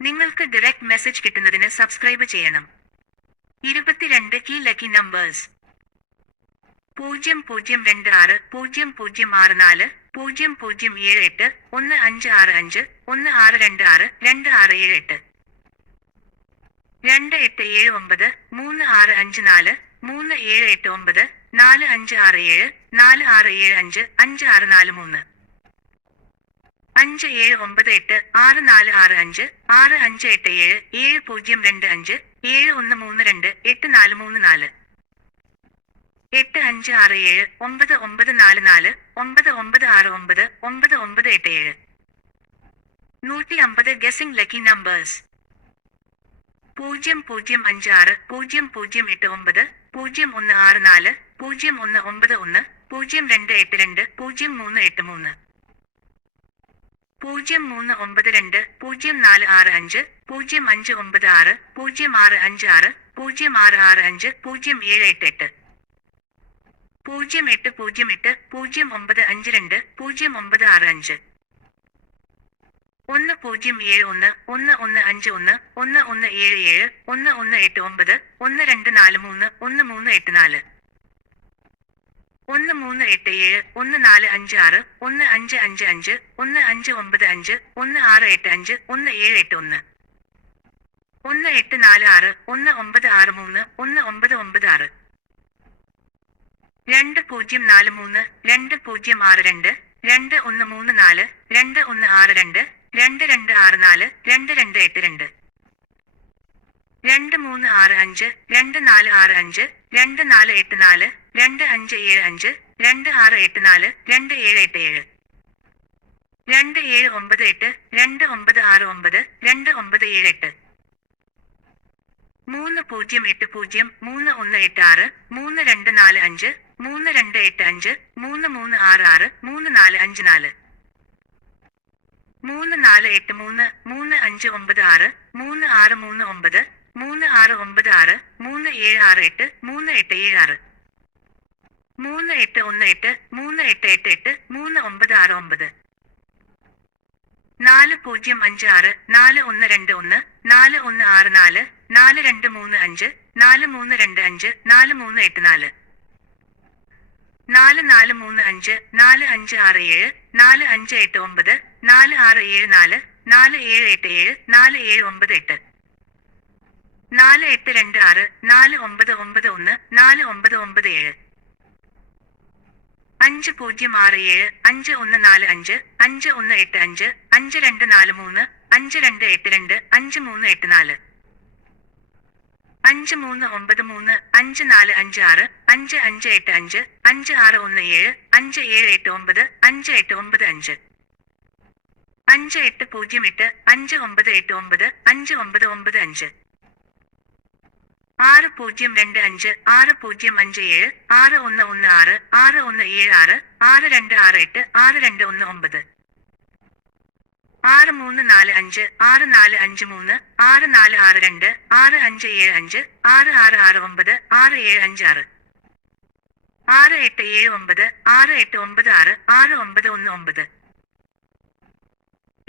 നിങ്ങൾക്ക് direct message കിട്ടുന്നതിന് subscribe ചെയ്യണം. ഇരുപത്തിരണ്ട് കീ ലക്കി നമ്പേഴ്സ് പൂജ്യം പൂജ്യം രണ്ട് ആറ് പൂജ്യം പൂജ്യം ആറ് നാല് പൂജ്യം പൂജ്യം ഏഴ് എട്ട് ഒന്ന് അഞ്ച് ആറ് അഞ്ച് ഒന്ന് ആറ് രണ്ട് ആറ് രണ്ട് ആറ് ഏഴ് എട്ട്. രണ്ട് എട്ട് ഏഴ് ഒമ്പത് മൂന്ന് ആറ് അഞ്ച് നാല് മൂന്ന് ഏഴ് എട്ട് ഒമ്പത് നാല് അഞ്ച് ആറ് ഏഴ് നാല് ആറ് ഏഴ് അഞ്ച് അഞ്ച് ആറ് നാല് മൂന്ന്. അഞ്ച് ഏഴ് ഒമ്പത് എട്ട് ആറ് നാല് ആറ് അഞ്ച് ആറ് അഞ്ച് എട്ട് ഏഴ് ഏഴ് പൂജ്യം രണ്ട് അഞ്ച് ഏഴ് ഒന്ന് മൂന്ന് രണ്ട് എട്ട് നാല് മൂന്ന് നാല്. എട്ട് അഞ്ച് ആറ് ഏഴ് ഒമ്പത് ഒമ്പത് നാല് നാല് ഒമ്പത് ഒമ്പത് ആറ് ഒമ്പത് ഒമ്പത് ഒമ്പത് എട്ട് ഏഴ്. നൂറ്റി അമ്പത് ഗസിംഗ് ലക്കി നമ്പേഴ്സ് പൂജ്യം പൂജ്യം അഞ്ച് ആറ് പൂജ്യം പൂജ്യം എട്ട് ഒമ്പത് പൂജ്യം ഒന്ന് ആറ് നാല് പൂജ്യം ഒന്ന് ഒമ്പത് ഒന്ന് പൂജ്യം രണ്ട് എട്ട് രണ്ട് പൂജ്യം മൂന്ന് എട്ട് മൂന്ന്. പൂജ്യം മൂന്ന് ഒമ്പത് രണ്ട് പൂജ്യം നാല് ആറ് അഞ്ച് പൂജ്യം അഞ്ച് ഒമ്പത് ആറ് പൂജ്യം ആറ് അഞ്ച് ആറ് പൂജ്യം ആറ് ആറ് അഞ്ച് പൂജ്യം ഏഴ് എട്ട് എട്ട്. പൂജ്യം എട്ട് പൂജ്യം എട്ട് പൂജ്യം ഒമ്പത് അഞ്ച് രണ്ട് പൂജ്യം ഒമ്പത് ആറ് അഞ്ച്. ഒന്ന് പൂജ്യം ഏഴ് ഒന്ന് ഒന്ന് ഒന്ന് അഞ്ച് ഒന്ന് ഒന്ന് ഒന്ന് ഏഴ് ഏഴ് ഒന്ന് ഒന്ന് എട്ട് ഒമ്പത് ഒന്ന് രണ്ട് നാല് മൂന്ന് ഒന്ന് മൂന്ന് എട്ട് നാല്. ഒന്ന് മൂന്ന് എട്ട് ഏഴ് ഒന്ന് നാല് അഞ്ച് ആറ് ഒന്ന് അഞ്ച് അഞ്ച് അഞ്ച് ഒന്ന് അഞ്ച് ഒമ്പത് അഞ്ച് ഒന്ന് ആറ് എട്ട് അഞ്ച് ഒന്ന് ഏഴ് എട്ട് ഒന്ന്. ഒന്ന് എട്ട് നാല് ആറ് ഒന്ന് ഒമ്പത് ആറ് മൂന്ന് ഒന്ന് ഒമ്പത് ഒമ്പത് ആറ്. രണ്ട് പൂജ്യം നാല് മൂന്ന് രണ്ട് പൂജ്യം ആറ് രണ്ട് രണ്ട് ഒന്ന് മൂന്ന് നാല് രണ്ട് ഒന്ന് ആറ് രണ്ട് രണ്ട് രണ്ട് ആറ് നാല് രണ്ട് രണ്ട് എട്ട് രണ്ട്. രണ്ട് മൂന്ന് ആറ് അഞ്ച് രണ്ട് നാല് ആറ് അഞ്ച് രണ്ട് നാല് എട്ട് നാല് രണ്ട് അഞ്ച് ഏഴ് അഞ്ച് രണ്ട് ആറ് എട്ട് നാല് രണ്ട് ഏഴ് എട്ട് ഏഴ്. രണ്ട് ഏഴ് ഒമ്പത് എട്ട് രണ്ട് ഒമ്പത് ആറ് ഒമ്പത് രണ്ട് ഒമ്പത് ഏഴ് എട്ട്. മൂന്ന് പൂജ്യം എട്ട് പൂജ്യം മൂന്ന് ഒന്ന് എട്ട് ആറ് മൂന്ന് രണ്ട് നാല് അഞ്ച് മൂന്ന് രണ്ട് എട്ട് അഞ്ച് മൂന്ന് മൂന്ന് ആറ് ആറ് മൂന്ന് നാല് അഞ്ച് നാല്. മൂന്ന് നാല് എട്ട് മൂന്ന് മൂന്ന് അഞ്ച് ഒമ്പത് ആറ് മൂന്ന് ആറ് മൂന്ന് ഒമ്പത് മൂന്ന് ആറ് ഒമ്പത് ആറ് മൂന്ന് ഏഴ് ആറ് എട്ട് മൂന്ന് എട്ട് ഏഴ് ആറ്. മൂന്ന് എട്ട് ഒന്ന് എട്ട് മൂന്ന് എട്ട് എട്ട് എട്ട് മൂന്ന് ഒമ്പത് ആറ് ഒമ്പത്. നാല് പൂജ്യം അഞ്ച് ആറ് നാല് ഒന്ന് രണ്ട് ഒന്ന് നാല് ഒന്ന് ആറ് നാല് നാല് രണ്ട് മൂന്ന് അഞ്ച് നാല് മൂന്ന് രണ്ട് അഞ്ച് നാല് മൂന്ന് എട്ട് നാല്. നാല് നാല് മൂന്ന് അഞ്ച് നാല് അഞ്ച് ആറ് ഏഴ് നാല് അഞ്ച് എട്ട് ഒമ്പത് നാല് ആറ് ഏഴ് നാല് നാല് ഏഴ് എട്ട് ഏഴ് നാല് ഏഴ് ഒമ്പത് എട്ട്. നാല് എട്ട് രണ്ട് ആറ് നാല് ഒമ്പത് ഒമ്പത് ഒന്ന് നാല് ഒമ്പത് ഒമ്പത് ഏഴ്. അഞ്ച് പൂജ്യം ആറ് ഏഴ് അഞ്ച് ഒന്ന് നാല് അഞ്ച് അഞ്ച് ഒന്ന് എട്ട് അഞ്ച് അഞ്ച് രണ്ട് നാല് മൂന്ന് അഞ്ച് രണ്ട് എട്ട് രണ്ട് അഞ്ച് മൂന്ന് എട്ട് നാല്. അഞ്ച് മൂന്ന് ഒമ്പത് മൂന്ന് അഞ്ച് നാല് അഞ്ച് ആറ് അഞ്ച് അഞ്ച് എട്ട് അഞ്ച് അഞ്ച് ആറ് ഒന്ന് ഏഴ് അഞ്ച് ഏഴ് എട്ട് ഒമ്പത് അഞ്ച് എട്ട് ഒമ്പത് അഞ്ച്. അഞ്ച് എട്ട് പൂജ്യം എട്ട് അഞ്ച് ഒമ്പത് എട്ട് ഒമ്പത് അഞ്ച് ഒമ്പത് ഒമ്പത് അഞ്ച്. ആറ് പൂജ്യം രണ്ട് അഞ്ച് ആറ് പൂജ്യം അഞ്ച് ഏഴ് ആറ് ഒന്ന് ഒന്ന് ആറ് ആറ് ഒന്ന് ഏഴ് ആറ് ആറ് രണ്ട് ആറ് എട്ട് ആറ് രണ്ട് ഒന്ന് ഒമ്പത്. ആറ് മൂന്ന് നാല് അഞ്ച് ആറ് നാല് അഞ്ച് മൂന്ന് ആറ് നാല് ആറ് രണ്ട് ആറ് അഞ്ച് ഏഴ് അഞ്ച് ആറ് ആറ് ആറ് ഒമ്പത് ആറ് ഏഴ് അഞ്ച് ആറ്. ആറ് എട്ട് ഏഴ് ഒമ്പത് ആറ് എട്ട് ഒമ്പത് ആറ് ആറ് ഒമ്പത് ഒന്ന് ഒമ്പത്.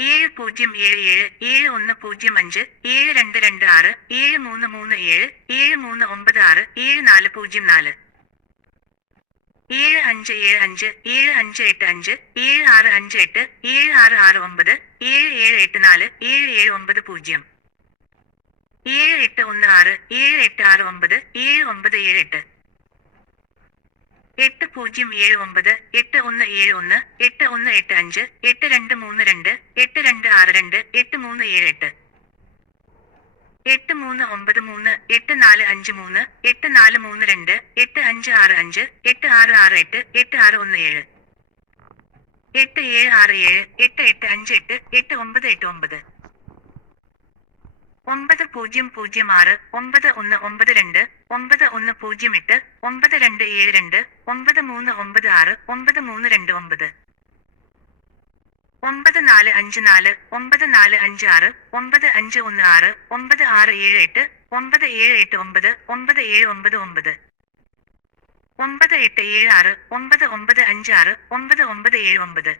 ഏഴ് പൂജ്യം ഏഴ് ഏഴ് ഏഴ് ഒന്ന് പൂജ്യം അഞ്ച് ഏഴ് രണ്ട് രണ്ട് ആറ് ഏഴ് മൂന്ന് മൂന്ന് ഏഴ് ഏഴ് മൂന്ന് ഒമ്പത് ആറ് ഏഴ് നാല് പൂജ്യം നാല്. ഏഴ് അഞ്ച് ഏഴ് അഞ്ച് ഏഴ് അഞ്ച് എട്ട് അഞ്ച് ഏഴ് ആറ് അഞ്ച് എട്ട് ഏഴ് ആറ് ആറ് ഒമ്പത് ഏഴ് ഏഴ് എട്ട് നാല് ഏഴ് ഏഴ് ഒമ്പത് പൂജ്യം. ഏഴ് എട്ട് ഒന്ന് ആറ് ഏഴ് എട്ട് ആറ് ഒമ്പത് ഏഴ് ഒമ്പത് ഏഴ് എട്ട്. എട്ട് പൂജ്യം ഏഴ് ഒമ്പത് എട്ട് ഒന്ന് ഏഴ് ഒന്ന് എട്ട് ഒന്ന് എട്ട് അഞ്ച് എട്ട് രണ്ട് മൂന്ന് രണ്ട് എട്ട് രണ്ട് ആറ് രണ്ട് എട്ട് മൂന്ന് ഏഴ് എട്ട്. എട്ട് മൂന്ന് ഒമ്പത് മൂന്ന് എട്ട് നാല് അഞ്ച് മൂന്ന് എട്ട് നാല് മൂന്ന് രണ്ട് എട്ട് അഞ്ച് ആറ് അഞ്ച് എട്ട് ആറ് ആറ് എട്ട് എട്ട് ആറ് ഒന്ന് ഏഴ്. എട്ട് ഏഴ് ആറ് ഏഴ് എട്ട് എട്ട് അഞ്ച് എട്ട് എട്ട് ഒമ്പത് എട്ട് ഒമ്പത്. ഒമ്പത് പൂജ്യം പൂജ്യം ആറ് ഒമ്പത് ഒന്ന് ഒമ്പത് രണ്ട് ഒമ്പത് ഒന്ന് പൂജ്യം എട്ട് ഒമ്പത് രണ്ട് ഏഴ് രണ്ട് ഒമ്പത് മൂന്ന് ഒമ്പത് ആറ് ഒമ്പത് മൂന്ന് രണ്ട് ഒമ്പത്. ഒമ്പത് നാല് അഞ്ച് നാല് ഒമ്പത് നാല് അഞ്ച് ആറ് ഒമ്പത് അഞ്ച് ഒന്ന് ആറ് ഒമ്പത് ആറ് ഏഴ് എട്ട് ഒമ്പത് ഏഴ് എട്ട് ഒമ്പത് ഒമ്പത് ഏഴ് ഒമ്പത് ഒമ്പത്. ഒമ്പത് എട്ട് ഏഴ് ആറ് ഒമ്പത് ഒമ്പത് അഞ്ച് ആറ് ഒമ്പത് ഒമ്പത് ഏഴ് ഒമ്പത്.